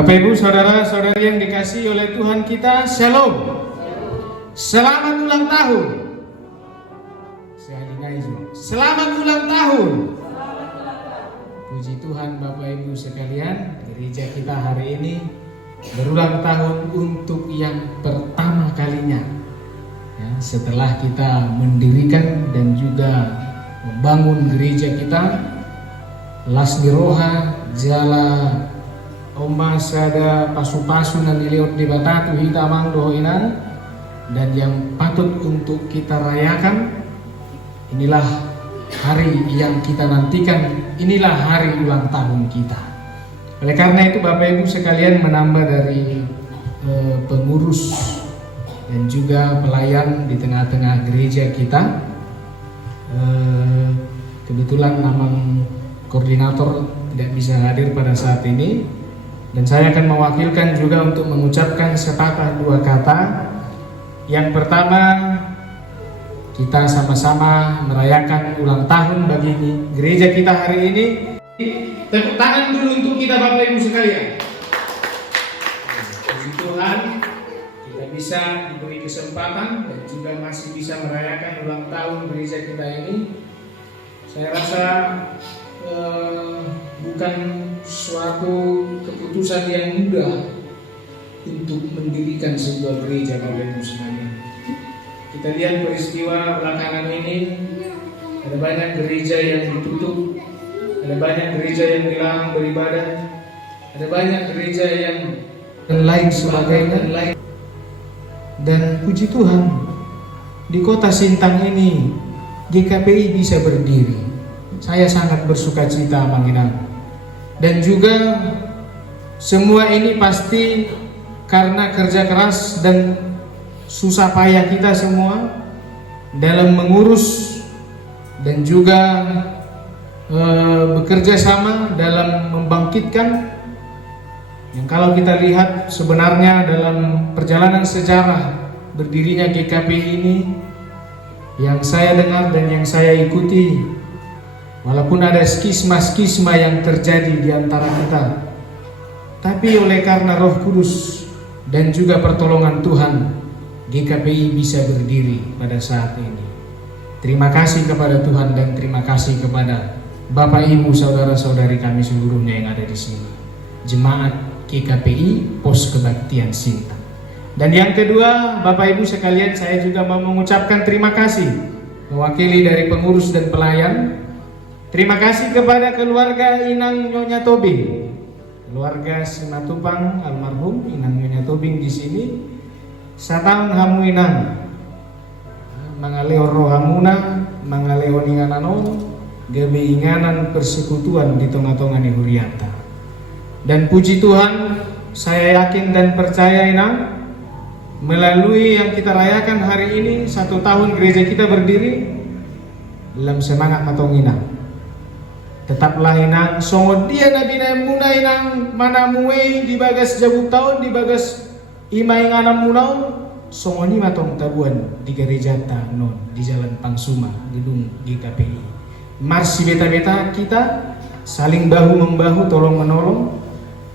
Bapak Ibu saudara-saudari yang dikasihi oleh Tuhan kita, Shalom. Selamat ulang tahun. Selamat ulang tahun. Puji Tuhan Bapak Ibu sekalian, gereja kita hari ini berulang tahun untuk yang pertama kalinya. Ya, setelah kita mendirikan dan juga membangun gereja kita, Lasni Roha, Jala Oma Sada Pasu-Pasu dan Iliot di Batatu Hitamang Dohoinan, dan yang patut untuk kita rayakan, inilah hari yang kita nantikan, inilah hari ulang tahun kita. Oleh karena itu Bapak Ibu sekalian, menambah dari pengurus dan juga pelayan di tengah-tengah gereja kita, kebetulan Mamang koordinator tidak bisa hadir pada saat ini, dan saya akan mewakilkan juga untuk mengucapkan sepatah dua kata. Yang pertama, kita sama-sama merayakan ulang tahun bagi gereja kita hari ini. Tepuk tangan dulu untuk kita Bapak Ibu sekalian. Puji Tuhan, kita bisa diberi kesempatan dan juga masih bisa merayakan ulang tahun gereja kita ini. Saya rasa bukan suatu keputusan yang mudah untuk mendirikan sebuah gereja Bapak Ibu sekalian. Kita lihat peristiwa belakangan ini, ada banyak gereja yang ditutup, ada banyak gereja yang dilarang beribadah, ada banyak gereja yang dan lain sebagainya. Dan puji Tuhan, di kota Sintang ini GKPI bisa berdiri. Saya sangat bersuka cita Manginang. Dan juga semua ini pasti karena kerja keras dan susah payah kita semua dalam mengurus dan juga bekerja sama dalam membangkitkan yang kalau kita lihat sebenarnya dalam perjalanan sejarah berdirinya GKPI ini, yang saya dengar dan yang saya ikuti, walaupun ada skisma-skisma yang terjadi di antara kita, tapi oleh karena Roh Kudus dan juga pertolongan Tuhan, GKPI bisa berdiri pada saat ini. Terima kasih kepada Tuhan dan terima kasih kepada Bapak Ibu saudara-saudari kami seluruhnya yang ada di sini. Jemaat GKPI Pos Kebaktian Sintang. Dan yang kedua, Bapak Ibu sekalian, saya juga mau mengucapkan terima kasih mewakili dari pengurus dan pelayan. Terima kasih kepada keluarga Inang Nyonya Tobing, keluarga Simatupang almarhum Inang Nyonya Tobing di sini. Satang hamu Inang, mangaleo rohamuna, mangaleo ninganano, gabe inganan persekutuan di tengah-tengah Huriata. Dan puji Tuhan, saya yakin dan percaya Inang, melalui yang kita rayakan hari ini, 1 tahun gereja kita berdiri, dalam semangat matong Inang. Tetaplah Inang, songo dia nabi na muna Inang, mana muei di bagas jabuk tahun, di bagas imay nganam munau, songo ni matong tabuan di gereja non di Jalan Pangsuma, gedung GKPI. Marsi beta-beta kita saling bahu membahu, tolong menolong.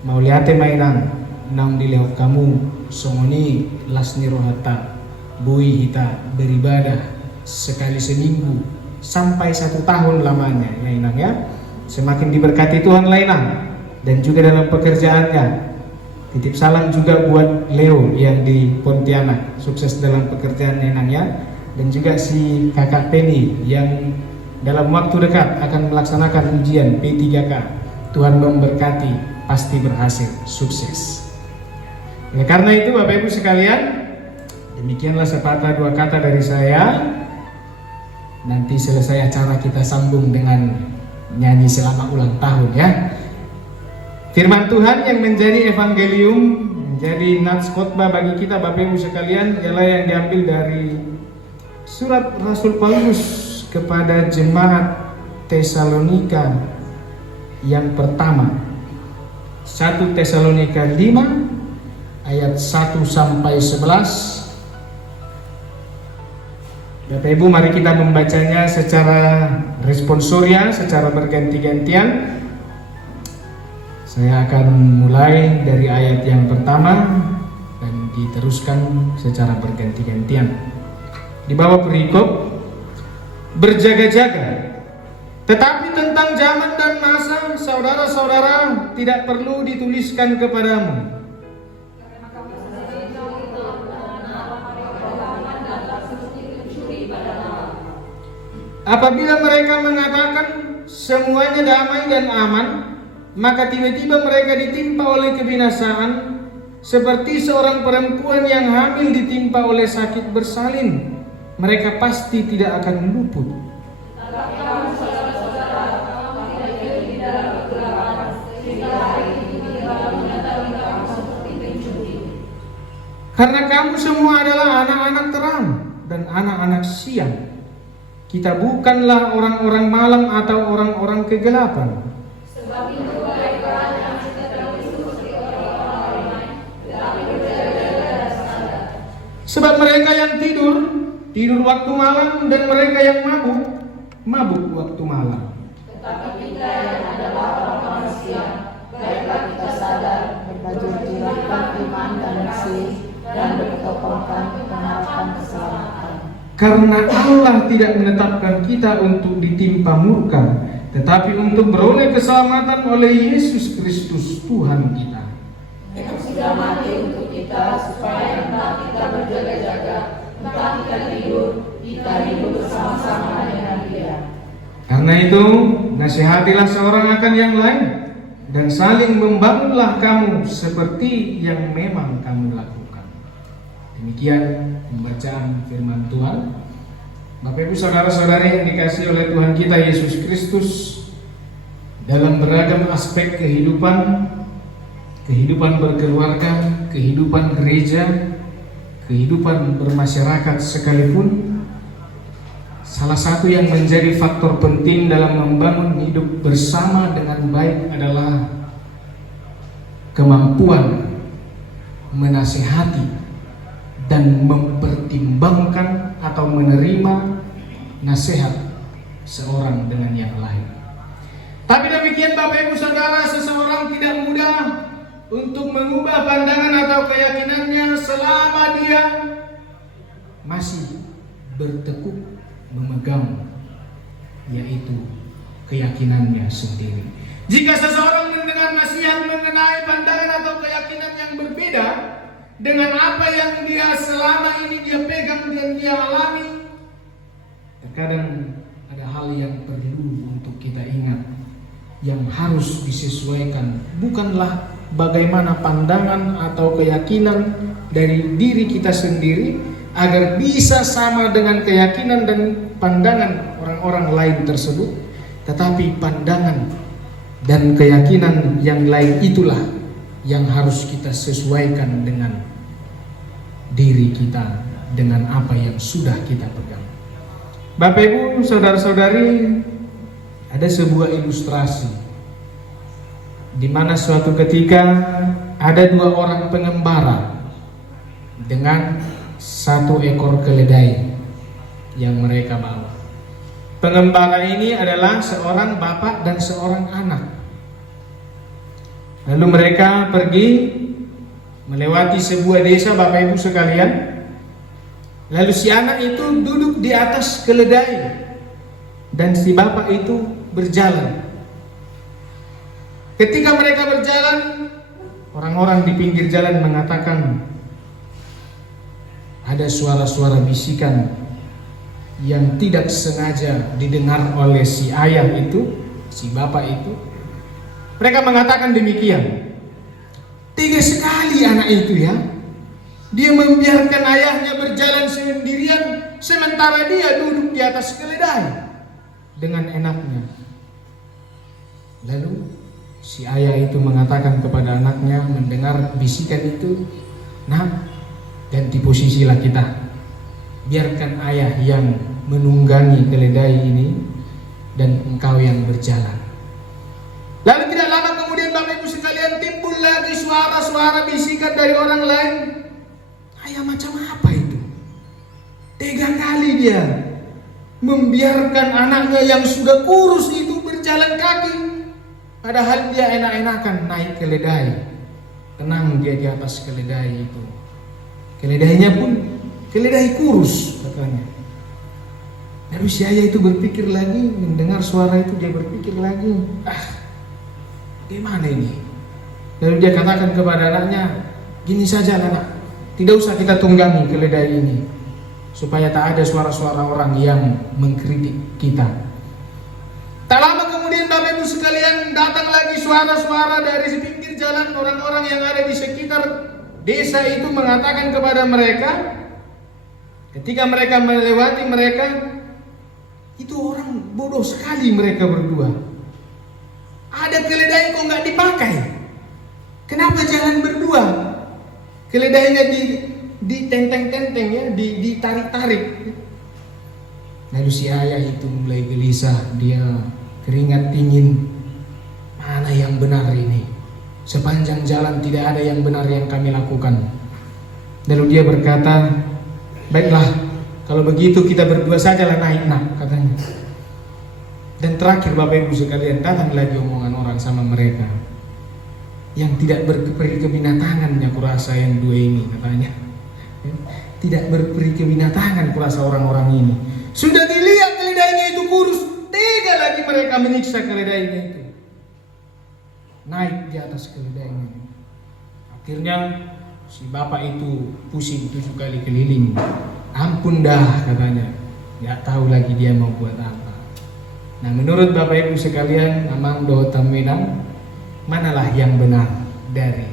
Mau lihat mainan nang dilewat kamu, songo ni Lasni Rohata, bui kita beribadah sekali seminggu sampai 1 tahun lamanya ya Inang ya. Semakin diberkati Tuhan lainang dan juga dalam pekerjaannya. Titip salam juga buat Leo yang di Pontianak, sukses dalam pekerjaan Inang ya. Dan juga si kakak Penny yang dalam waktu dekat akan melaksanakan ujian P3K. Tuhan memberkati, pasti berhasil, sukses. Oleh karena itu Bapak Ibu sekalian, demikianlah sepatah dua kata dari saya. Nanti selesai acara kita sambung dengan nyanyi selamat ulang tahun ya. Firman Tuhan yang menjadi evangelium, menjadi nats khotbah bagi kita Bapak Ibu sekalian, ialah yang diambil dari surat Rasul Paulus kepada jemaat Tesalonika yang pertama, 1 Tesalonika 5 ayat 1 sampai 11. Bapak Ibu, mari kita membacanya secara responsoria, secara berganti-gantian. Saya akan mulai dari ayat yang pertama dan diteruskan secara berganti-gantian. Di bawah perikop, berjaga-jaga. Tetapi tentang zaman dan masa, saudara-saudara, tidak perlu dituliskan kepadamu. Apabila mereka mengatakan semuanya damai dan aman, maka tiba-tiba mereka ditimpa oleh kebinasaan, seperti seorang perempuan yang hamil ditimpa oleh sakit bersalin. Mereka pasti tidak akan luput. Karena kamu semua adalah anak-anak terang dan anak-anak siang. Kita bukanlah orang-orang malam atau orang-orang kegelapan. Sebab itu baiklah yang kita terlalu seperti orang-orang lain, tetapi berjaga-jaga dan sadar. Sebab mereka yang tidur waktu malam, dan mereka yang mabuk waktu malam. Tetapi kita yang adalah orang-orang siang, baiklah kita sadar, berbaju juragan iman dan kasih, dan bertopongkan pengharapan keselamatan. Karena Allah tidak menetapkan kita untuk ditimpa murka, tetapi untuk beroleh keselamatan oleh Yesus Kristus Tuhan kita. Yang sudah mati untuk kita, supaya entah kita berjaga-jaga, entah kita tidur, kita hidup bersama-sama dengan Dia. Karena itu, nasihatilah seorang akan yang lain, dan saling membangunlah kamu seperti yang memang kamu lakukan. Demikian pembacaan firman Tuhan. Bapak Ibu saudara-saudari yang dikasihi oleh Tuhan kita Yesus Kristus, dalam beragam aspek kehidupan berkeluarga, kehidupan gereja, kehidupan bermasyarakat sekalipun, salah satu yang menjadi faktor penting dalam membangun hidup bersama dengan baik adalah kemampuan menasihati dan mempertimbangkan atau menerima nasihat seorang dengan yang lain. Tapi demikian Bapak Ibu Saudara, seseorang tidak mudah untuk mengubah pandangan atau keyakinannya selama dia masih bertekuk memegang yaitu keyakinannya sendiri. Jika seseorang mendengar nasihat mengenai pandangan atau keyakinan yang berbeda dengan apa yang dia selama ini dia pegang dan dia alami, terkadang ada hal yang perlu untuk kita ingat, yang harus disesuaikan bukanlah bagaimana pandangan atau keyakinan dari diri kita sendiri agar bisa sama dengan keyakinan dan pandangan orang-orang lain tersebut, tetapi pandangan dan keyakinan yang lain itulah yang harus kita sesuaikan dengan diri kita, dengan apa yang sudah kita pegang. Bapak Ibu, saudara-saudari, ada sebuah ilustrasi di mana suatu ketika ada dua orang pengembara dengan satu ekor keledai yang mereka bawa. Pengembara ini adalah seorang bapak dan seorang anak. Lalu mereka pergi melewati sebuah desa, Bapak Ibu sekalian. Lalu si anak itu duduk di atas keledai dan si bapak itu berjalan. Ketika mereka berjalan, orang-orang di pinggir jalan mengatakan ada suara-suara bisikan yang tidak sengaja didengar oleh si ayah itu, si bapak itu. Mereka mengatakan demikian, tega sekali anak itu ya. Dia membiarkan ayahnya berjalan sendirian sementara dia duduk di atas keledai dengan enaknya. Lalu si ayah itu mengatakan kepada anaknya mendengar bisikan itu, "Nak, ganti posisilah kita. Biarkan ayah yang menunggangi keledai ini dan engkau yang berjalan." Lalu tidak lama kemudian Bapak Ibu sekalian timbul lagi suara-suara bisikan dari orang lain. Ayah macam apa itu? Tega kali dia membiarkan anaknya yang sudah kurus itu berjalan kaki. Padahal dia enak-enakan naik keledai, tenang dia di atas keledai itu. Keledainya pun keledai kurus katanya. Lalu si ayah itu berpikir lagi, mendengar suara itu dia berpikir lagi, gimana ini? Lalu dia katakan kepada anaknya, gini saja anak, tidak usah kita tunggangi keledai ini, supaya tak ada suara-suara orang yang mengkritik kita. Tak lama kemudian Bapak Ibu sekalian, datang lagi suara-suara dari pinggir jalan. Orang-orang yang ada di sekitar desa itu mengatakan kepada mereka, ketika mereka melewati mereka, itu orang bodoh sekali mereka berdua. Ada keledai kok nggak dipakai? Kenapa jalan berdua? Keledainya ditenteng-tenteng ya, ditarik-tarik. Lalu si ayah itu mulai gelisah, dia keringat dingin. Mana yang benar ini? Sepanjang jalan tidak ada yang benar yang kami lakukan. Lalu dia berkata, baiklah, kalau begitu kita berdua sajalah naik nak, katanya. Dan terakhir Bapak Ibu sekalian, datang lagi omongan orang sama mereka. Yang tidak berperi kebinatangannya kurasa yang dua ini, katanya. Tidak berperi kebinatangan kurasa orang-orang ini. Sudah dilihat keledainya itu kurus, tega lagi mereka menyiksa keledainya itu. Naik di atas keledainya. Akhirnya si bapak itu pusing 7 kali keliling. Ampun dah, katanya. Tidak tahu lagi dia mau buat apa. Nah, menurut Bapak Ibu sekalian, Amang Do Taminang, manalah yang benar dari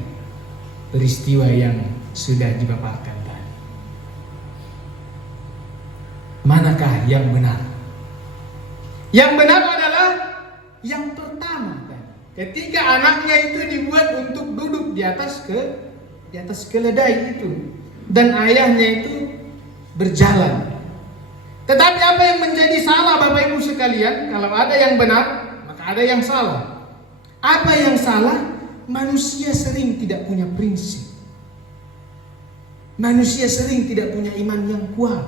peristiwa yang sudah dipaparkan tadi? Manakah yang benar? Yang benar adalah yang pertama tadi. Ketika anaknya itu dibuat untuk duduk di atas keledai itu, dan ayahnya itu berjalan. Tetapi apa yang menjadi salah Bapak Ibu sekalian? Kalau ada yang benar, maka ada yang salah. Apa yang salah? Manusia sering tidak punya prinsip. Manusia sering tidak punya iman yang kuat,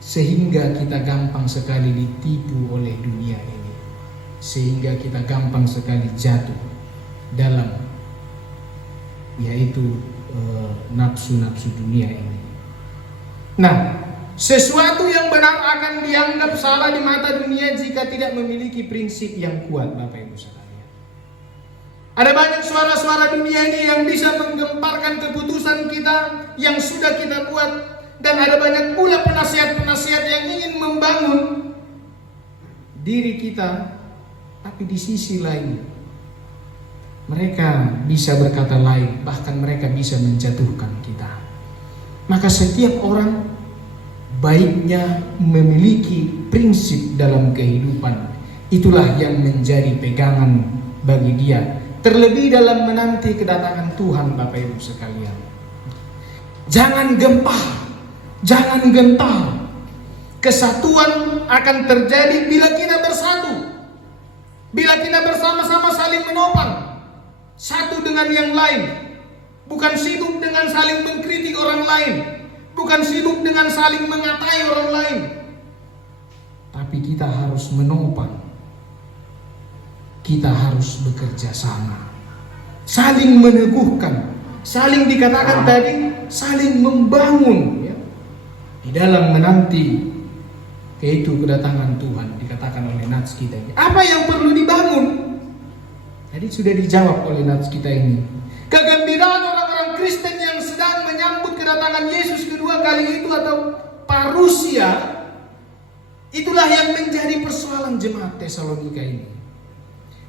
sehingga kita gampang sekali ditipu oleh dunia ini. Sehingga kita gampang sekali jatuh dalam yaitu nafsu-nafsu dunia ini. Nah, sesuatu yang benar akan dianggap salah di mata dunia jika tidak memiliki prinsip yang kuat, Bapak Ibu sekalian. Ada banyak suara-suara dunia ini yang bisa menggemparkan keputusan kita yang sudah kita buat, dan ada banyak pula penasihat-penasihat yang ingin membangun diri kita, tapi di sisi lain mereka bisa berkata lain, bahkan mereka bisa menjatuhkan kita. Maka setiap orang baiknya memiliki prinsip dalam kehidupan. Itulah yang menjadi pegangan bagi dia, terlebih dalam menanti kedatangan Tuhan. Bapak Ibu sekalian, jangan gempar, jangan gentar. Kesatuan akan terjadi bila kita bersatu, bila kita bersama-sama saling menopang satu dengan yang lain. Bukan sibuk dengan saling mengkritik orang lain, bukan sibuk dengan saling mengatai orang lain, tapi kita harus menopang, kita harus bekerja sama, saling meneguhkan, saling dikatakan tadi, saling membangun ya, di dalam menanti yaitu kedatangan Tuhan. Dikatakan oleh nats kita ini, apa yang perlu dibangun? Tadi sudah dijawab oleh nats kita ini. Kegembiraan orang-orang Kristen yang sedang menyambut kedatangan Yesus kedua kali itu, atau parusia, itulah yang menjadi persoalan jemaat Tesalonika ini.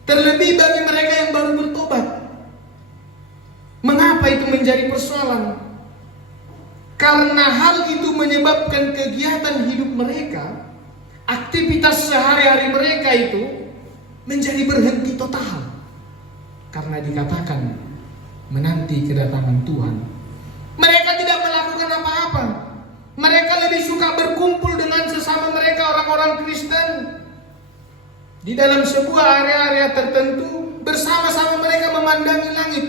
Terlebih bagi mereka yang baru bertobat. Mengapa itu menjadi persoalan? Karena hal itu menyebabkan kegiatan hidup mereka, aktivitas sehari-hari mereka itu menjadi berhenti total. Karena dikatakan menanti kedatangan Tuhan, mereka tidak melakukan apa-apa. Mereka lebih suka berkumpul dengan sesama mereka, orang-orang Kristen, di dalam sebuah area-area tertentu. Bersama-sama mereka memandangi langit.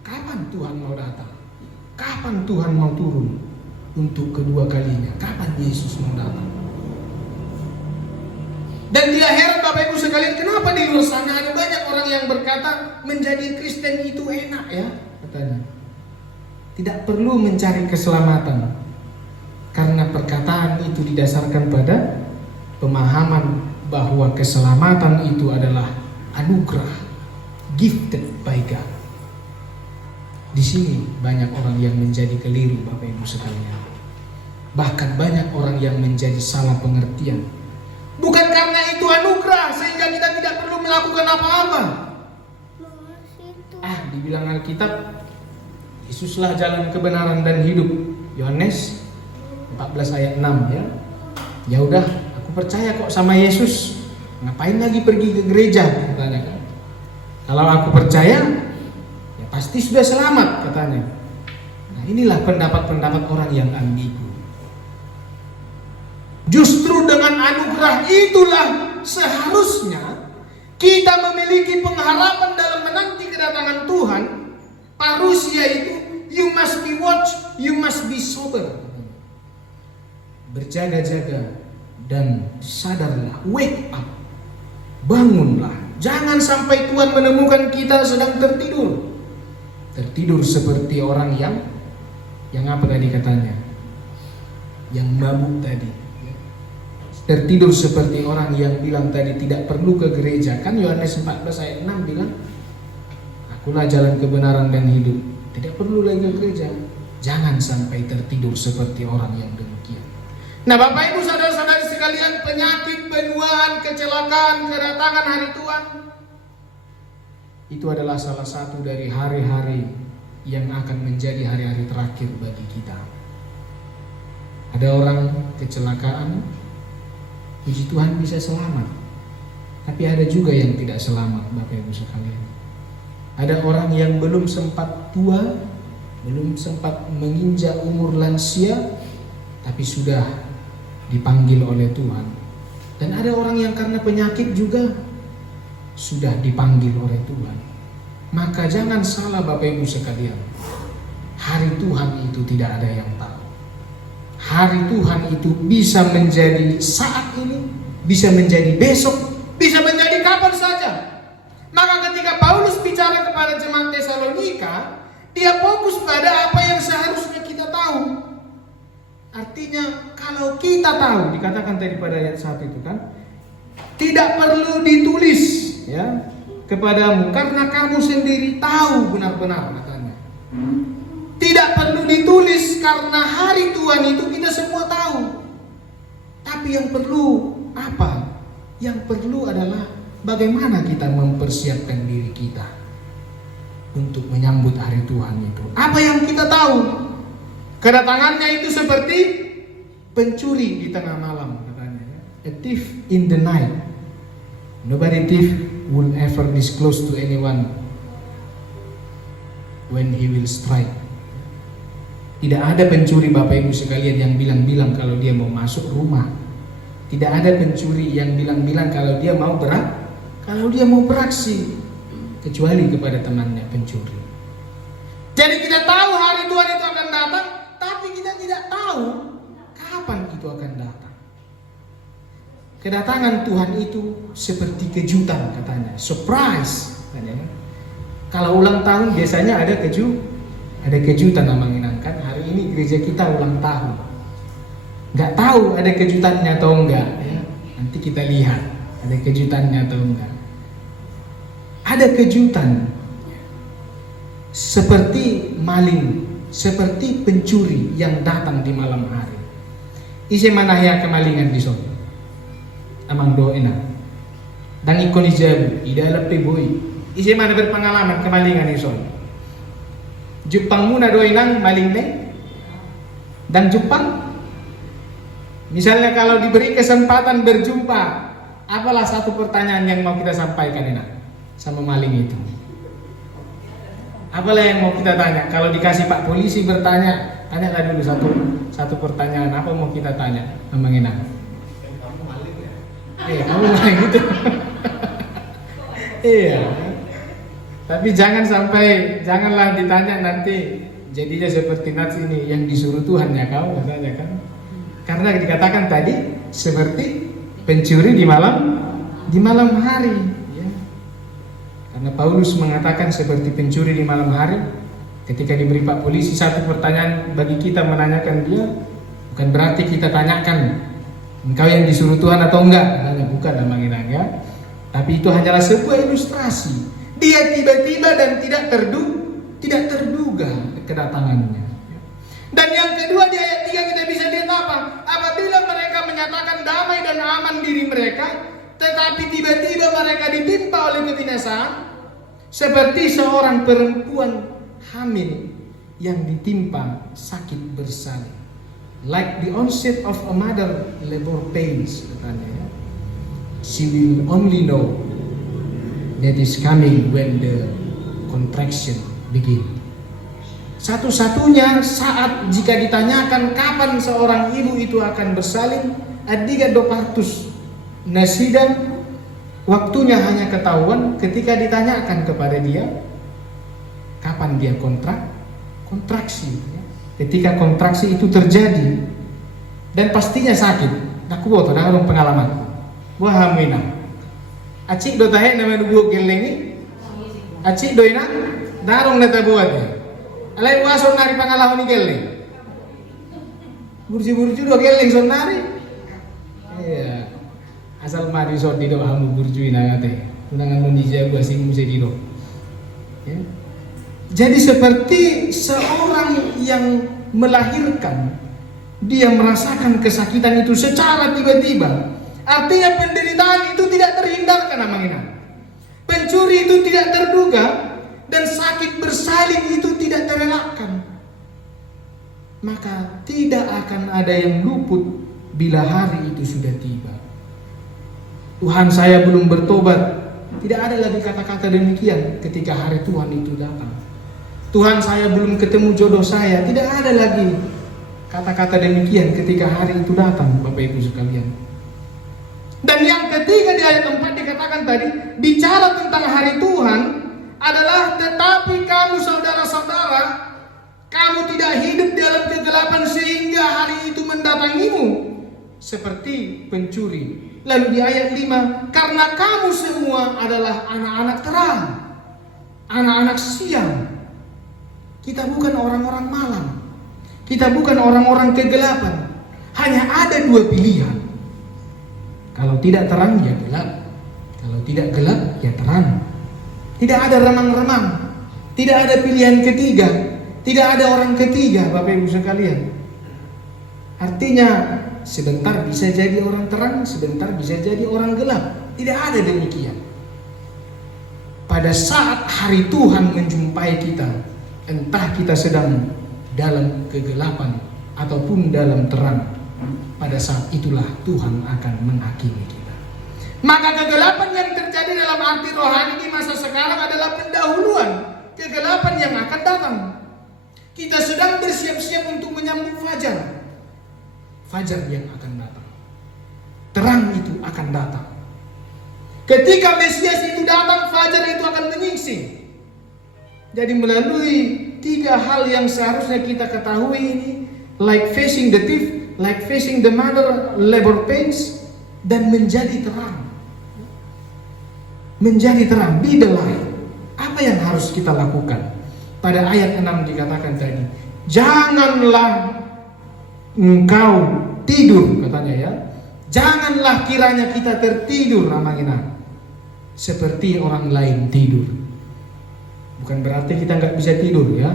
Kapan Tuhan mau datang? Kapan Tuhan mau turun untuk kedua kalinya? Kapan Yesus mau datang? Dan dia heran Bapak Ibu sekalian, kenapa di luar sana ada banyak orang yang berkata menjadi Kristen itu enak ya, katanya. Tidak perlu mencari keselamatan, karena perkataan itu didasarkan pada pemahaman bahwa keselamatan itu adalah anugerah, gifted by God. Di sini banyak orang yang menjadi keliru Bapak Ibu sekalian. Bahkan banyak orang yang menjadi salah pengertian. Bukan karena itu anugerah sehingga kita tidak perlu melakukan apa-apa. Dibilang Alkitab, Yesuslah jalan kebenaran dan hidup. Yohanes 14 ayat 6 ya. Ya udah, aku percaya kok sama Yesus. Ngapain lagi pergi ke gereja? Katanya kan. Kalau aku percaya, ya pasti sudah selamat katanya. Nah, inilah pendapat-pendapat orang yang ambigu. Justru dengan anugerah itulah seharusnya kita memiliki pengharapan dalam menanti kedatangan Tuhan. Parusia itu, you must be watch, you must be sober. Berjaga-jaga dan sadarlah, wake up, bangunlah. Jangan sampai Tuhan menemukan kita sedang tertidur. Tertidur seperti orang yang apa tadi katanya? Yang mabuk tadi. Tertidur seperti orang yang bilang tadi tidak perlu ke gereja. Kan Yohanes 14 ayat 6 bilang, akulah jalan kebenaran dan hidup, tidak perlu lagi ke gereja. Jangan sampai tertidur seperti orang yang demikian. Nah Bapak Ibu saudara-saudari sekalian, penyakit, penuaan, kecelakaan, kedatangan hari Tuhan, itu adalah salah satu dari hari-hari yang akan menjadi hari-hari terakhir bagi kita. Ada orang kecelakaan, puji Tuhan bisa selamat. Tapi ada juga yang tidak selamat Bapak Ibu sekalian. Ada orang yang belum sempat tua, belum sempat menginjak umur lansia, tapi sudah dipanggil oleh Tuhan. Dan ada orang yang karena penyakit juga sudah dipanggil oleh Tuhan. Maka jangan salah Bapak Ibu sekalian, hari Tuhan itu tidak ada yang tahu. Hari Tuhan itu bisa menjadi saat ini, bisa menjadi besok, bisa menjadi kapan saja. Maka ketika Paulus bicara kepada jemaat Tesalonika, dia fokus pada apa yang seharusnya kita tahu. Artinya kalau kita tahu, dikatakan tadi pada ayat 1 itu kan, tidak perlu ditulis ya kepadamu karena kamu sendiri tahu benar-benar katanya. Tidak perlu ditulis karena hari Tuhan itu kita semua tahu. Tapi yang perlu apa? Yang perlu adalah bagaimana kita mempersiapkan diri kita untuk menyambut hari Tuhan itu. Apa yang kita tahu? Kedatangannya itu seperti pencuri di tengah malam katanya. A thief in the night. Nobody thief will ever disclose to anyone when he will strike. Tidak ada pencuri Bapak Ibu sekalian yang bilang-bilang kalau dia mau masuk rumah. Tidak ada pencuri yang bilang-bilang kalau dia mau beraksi, kecuali kepada temannya pencuri. Jadi kita tahu hari Tuhan itu akan datang, tapi kita tidak tahu kapan itu akan datang. Kedatangan Tuhan itu seperti kejutan katanya, surprise katanya. Kalau ulang tahun biasanya ada kejutan yang menyenangkan. Hari ini gereja kita ulang tahun. Nggak tahu ada kejutannya atau enggak ya. Nanti kita lihat ada kejutannya atau enggak. Ada kejutan seperti maling, seperti pencuri yang datang di malam hari. Isi manahya kemalingan di sana. Amang doena. Dan ikon ijabu, idalap tiboy. Isi mana berpengalaman kemalingan di sana. Jepang muna doinang maling ne. Dan Jepang, misalnya kalau diberi kesempatan berjumpa, apalah satu pertanyaan yang mau kita sampaikan enak sama maling itu? Apalah yang mau kita tanya? Kalau dikasih Pak Polisi bertanya, tanyakan dulu satu pertanyaan. Apa mau kita tanya sama enak? Kamu maling ya? Iya, kamu maling gitu. Iya. Tapi janganlah ditanya nanti jadinya seperti Nats ini yang disuruh Tuhan ya kau katanya kan. Karena dikatakan tadi seperti pencuri di malam hari, ya. Karena Paulus mengatakan seperti pencuri di malam hari. Ketika diberi Pak Polisi satu pertanyaan bagi kita menanyakan dia, bukan berarti kita tanyakan engkau yang disuruh Tuhan atau enggak, hanya bukan namanya ya. Tapi itu hanyalah sebuah ilustrasi. Dia tiba-tiba dan tidak terduga kedatangannya. Dan yang kedua di ayat 3 kita bisa lihat apa? Apabila mereka menyatakan damai dan aman diri mereka, tetapi tiba-tiba mereka ditimpa oleh kebinasaan, seperti seorang perempuan hamil yang ditimpa sakit bersalin. Like the onset of a mother labor pains, katanya ya. She will only know that is coming when the contraction begin. Satu-satunya saat jika ditanyakan kapan seorang ibu itu akan bersalin, adiga dopatus nasidan, waktunya hanya ketahuan ketika ditanyakan kepada dia kapan dia kontraksi. Ketika kontraksi itu terjadi dan pastinya sakit. Aku boto dalam pengalaman. Wah hamina. Acik do tahe nama dubu gelengi. Acik do ina darong neta buat ya. Alai waso nari pangalahon ni geleng. Burju-burju do geleng son nari. Iya. Asal mari son di do hamu burju ina ngate. Tunangan nunija gua sing muse di do. Ya. Jadi seperti seorang yang melahirkan, dia merasakan kesakitan itu secara tiba-tiba. Artinya penderitaan itu tidak terhindarkan namanya. Pencuri itu tidak terduga dan sakit bersalin itu tidak terelakkan. Maka tidak akan ada yang luput bila hari itu sudah tiba. Tuhan saya belum bertobat. Tidak ada lagi kata-kata demikian ketika hari Tuhan itu datang. Tuhan saya belum ketemu jodoh saya. Tidak ada lagi kata-kata demikian ketika hari itu datang, Bapak Ibu sekalian. Dan yang ketiga di ayat 4 dikatakan tadi, bicara tentang hari Tuhan adalah tetapi kamu saudara-saudara, kamu tidak hidup dalam kegelapan sehingga hari itu mendatangimu seperti pencuri. Lalu di ayat 5, karena kamu semua adalah anak-anak terang, anak-anak siang. Kita bukan orang-orang malam. Kita bukan orang-orang kegelapan. Hanya ada dua pilihan. Kalau tidak terang ya gelap. Kalau tidak gelap ya terang. Tidak ada remang-remang. Tidak ada pilihan ketiga. Tidak ada orang ketiga, Bapak Ibu sekalian. Artinya sebentar bisa jadi orang terang, sebentar bisa jadi orang gelap. Tidak ada demikian. Pada saat hari Tuhan menjumpai kita, entah kita sedang dalam kegelapan ataupun dalam terang, pada saat itulah Tuhan akan menghakimi kita. Maka kegelapan yang terjadi dalam arti rohani di masa sekarang adalah pendahuluan kegelapan yang akan datang. Kita sedang bersiap-siap untuk menyambut fajar. Fajar yang akan datang. Terang itu akan datang. Ketika Mesias itu datang, fajar itu akan menyingsing. Jadi melalui tiga hal yang seharusnya kita ketahui ini, like facing the thief, like facing the mother labor pains, dan menjadi terang. Menjadi terang, be the light. Apa yang harus kita lakukan? Pada ayat 6 dikatakan tadi, janganlah engkau tidur, katanya ya. Janganlah kiranya kita tertidur namanya, seperti orang lain tidur. Bukan berarti kita nggak bisa tidur ya.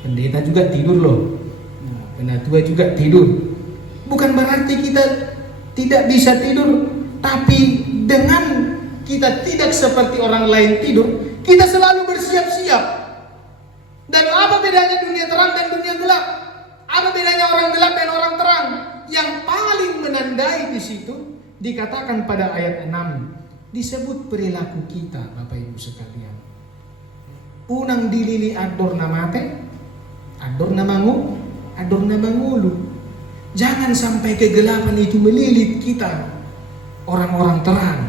Pendeta juga tidur loh. Penatua juga tidur. Bukan berarti kita tidak bisa tidur, tapi dengan kita tidak seperti orang lain tidur, kita selalu bersiap-siap. Dan apa bedanya dunia terang dan dunia gelap? Apa bedanya orang gelap dan orang terang? Yang paling menandai di situ dikatakan pada ayat 6, disebut perilaku kita, Bapak Ibu sekalian. Unang dilili ador namate, ador namangu, ador namangulu. Jangan sampai kegelapan itu melilit kita, orang-orang terang.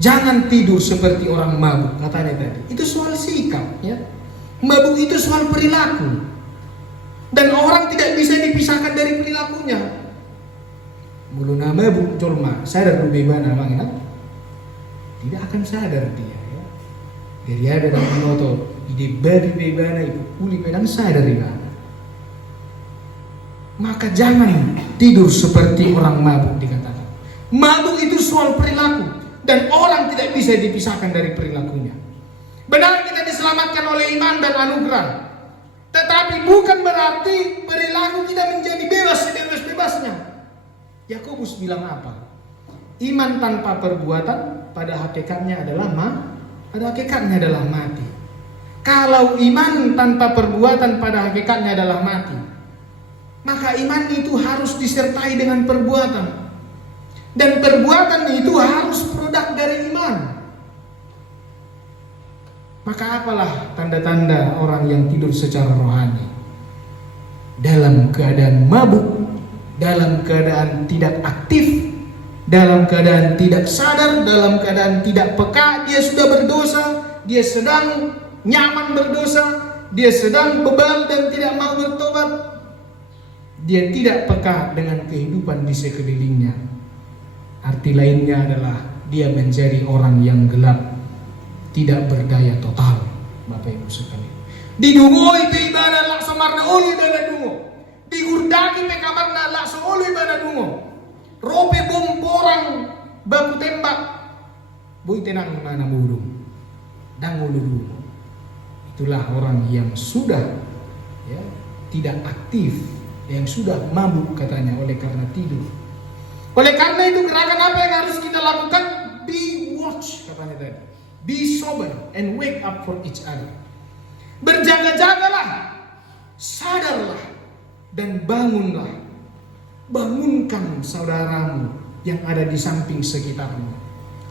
Jangan tidur seperti orang mabuk, katanya tadi. Itu soal sikap, ya. Mabuk itu soal perilaku. Dan orang tidak bisa dipisahkan dari perilakunya. Mulu nama bu colma sadar du bebana mangina. Tidak akan sadar dia ya. Dari ada dan moto ide beri bebana ibu kuli pedang sadar dia. Maka jangan tidur seperti orang mabuk dikatakan. Mabuk itu soal perilaku dan orang tidak bisa dipisahkan dari perilakunya. Benar kita diselamatkan oleh iman dan anugerah, tetapi bukan berarti perilaku kita menjadi bebas sebebas-bebasnya. Yakobus bilang apa? Iman tanpa perbuatan pada hakikatnya adalah mati. Kalau iman tanpa perbuatan pada hakikatnya adalah mati, maka iman itu harus disertai dengan perbuatan. Dan perbuatan itu harus produk dari iman. Maka apalah tanda-tanda orang yang tidur secara rohani? Dalam keadaan mabuk, dalam keadaan tidak aktif, dalam keadaan tidak sadar, dalam keadaan tidak peka, dia sudah berdosa, dia sedang nyaman berdosa, dia sedang bebal dan tidak mau bertobat. Dia tidak peka dengan kehidupan di sekelilingnya. Arti lainnya adalah dia menjadi orang yang gelap, tidak berdaya total. Bapak Ibu sekalian, didungoi pe ibadah lak somarna olu ibadah dungo, digurdaki pe kamarna lak so olu ibadah dungo, rope bom borang baku tembak boy tenang mana burung dan ulu dungo. Itulah orang yang sudah ya, tidak aktif, yang sudah mabuk katanya oleh karena tidur. Oleh karena itu gerakan apa yang harus kita lakukan? Be watch katanya tadi. Be sober and wake up for each other. Berjaga-jagalah, sadarlah dan bangunlah. Bangunkan saudaramu yang ada di samping sekitarmu.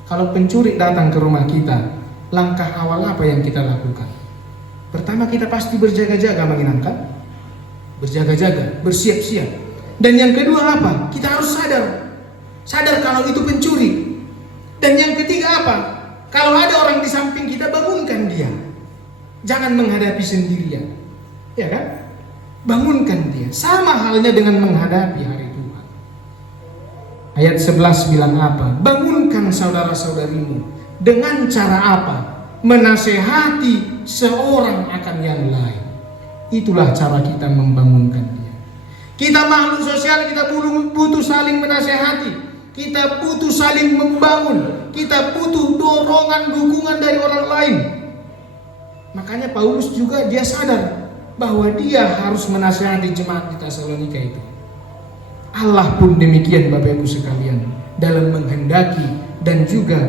Kalau pencuri datang ke rumah kita, langkah awal apa yang kita lakukan? Pertama kita pasti berjaga-jaga mengingatkan. Berjaga-jaga, bersiap-siap. Dan yang kedua apa? Kita harus sadar. Sadar kalau itu pencuri. Dan yang ketiga apa? Kalau ada orang di samping kita, bangunkan dia. Jangan menghadapi sendirian. Ya kan? Bangunkan dia. Sama halnya dengan menghadapi hari Tuhan. Ayat 11 bilang apa? Bangunkan saudara-saudarimu. Dengan cara apa? Menasehati seorang akan yang lain. Itulah cara kita membangunkan dia. Kita makhluk sosial, kita butuh saling menasehati. Kita butuh saling membangun. Kita butuh dorongan, dukungan dari orang lain. Makanya Paulus juga dia sadar bahwa dia harus menasehati jemaat di Tesalonika itu. Allah pun demikian Bapak Ibu sekalian, dalam menghendaki dan juga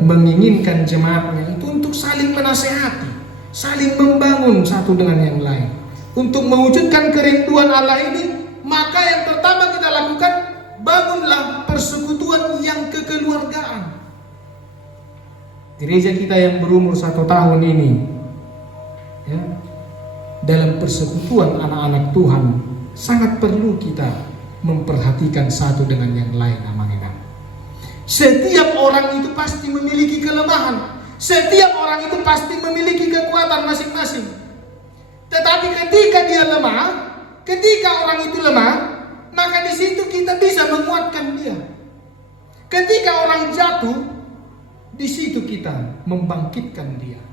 menginginkan jemaatnya itu untuk saling menasehati, saling membangun satu dengan yang lain. Untuk mewujudkan kerinduan Allah ini, maka yang pertama kita lakukan, bangunlah persekutuan yang kekeluargaan. Gereja kita yang berumur 1 tahun ini ya, dalam persekutuan anak-anak Tuhan sangat perlu kita memperhatikan satu dengan yang lain. Amin. Setiap orang itu pasti memiliki kelemahan. Setiap orang itu pasti memiliki kekuatan masing-masing. Tetapi ketika dia lemah, ketika orang itu lemah, maka di situ kita bisa menguatkan dia. Ketika orang jatuh, di situ kita membangkitkan dia.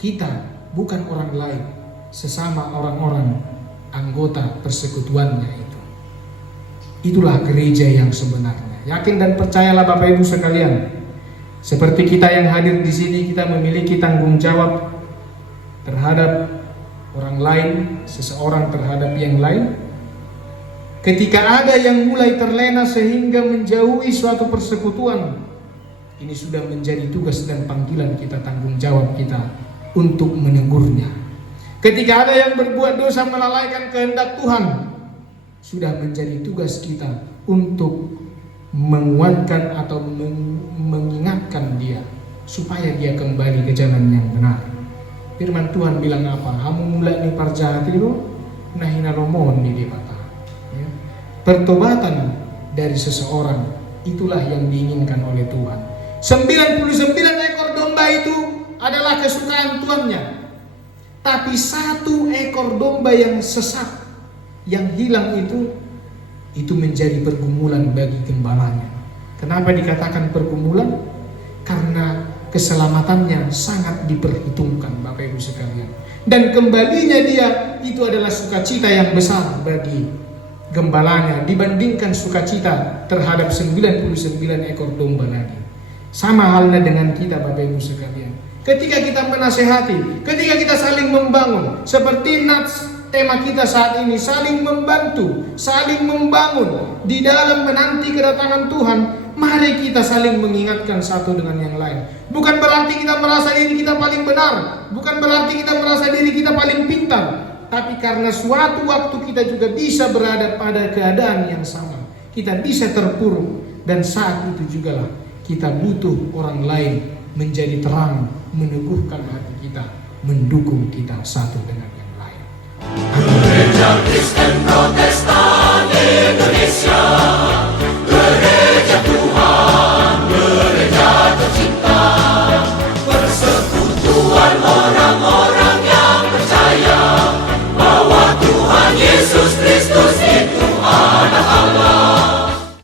Kita bukan orang lain, sesama orang-orang anggota persekutuannya itu. Itulah gereja yang sebenarnya. Yakin dan percayalah Bapak Ibu sekalian, seperti kita yang hadir di sini, kita memiliki tanggung jawab terhadap orang lain, seseorang terhadap yang lain. Ketika ada yang mulai terlena sehingga menjauhi suatu persekutuan, ini sudah menjadi tugas dan panggilan kita, tanggung jawab kita untuk menegurnya. Ketika ada yang berbuat dosa melalaikan kehendak Tuhan, sudah menjadi tugas kita untuk menguatkan atau mengingatkan dia supaya dia kembali ke jalan yang benar. Firman Tuhan bilang apa? Hamu mulai ni parjahatiru nahina romon di debata. Ya. Pertobatan dari seseorang itulah yang diinginkan oleh Tuhan. 99 ekor domba itu adalah kesukaan tuannya. Tapi 1 ekor domba yang sesat, yang hilang itu itu menjadi pergumulan bagi gembalanya. Kenapa dikatakan pergumulan? Karena keselamatannya sangat diperhitungkan, Bapak Ibu sekalian. Dan kembalinya dia itu adalah sukacita yang besar bagi gembalanya dibandingkan sukacita terhadap 99 ekor domba lagi. Sama halnya dengan kita, Bapak Ibu sekalian. Ketika kita menasehati, ketika kita saling membangun, seperti nats tema kita saat ini, saling membantu, saling membangun di dalam menanti kedatangan Tuhan. Mari kita saling mengingatkan satu dengan yang lain. Bukan berarti kita merasa diri kita paling benar, bukan berarti kita merasa diri kita paling pintar, tapi karena suatu waktu kita juga bisa berada pada keadaan yang sama. Kita bisa terpuruk, dan saat itu jugalah kita butuh orang lain menjadi terang, meneguhkan hati kita, mendukung kita satu dengan yang lain. Gereja Kristen Protestan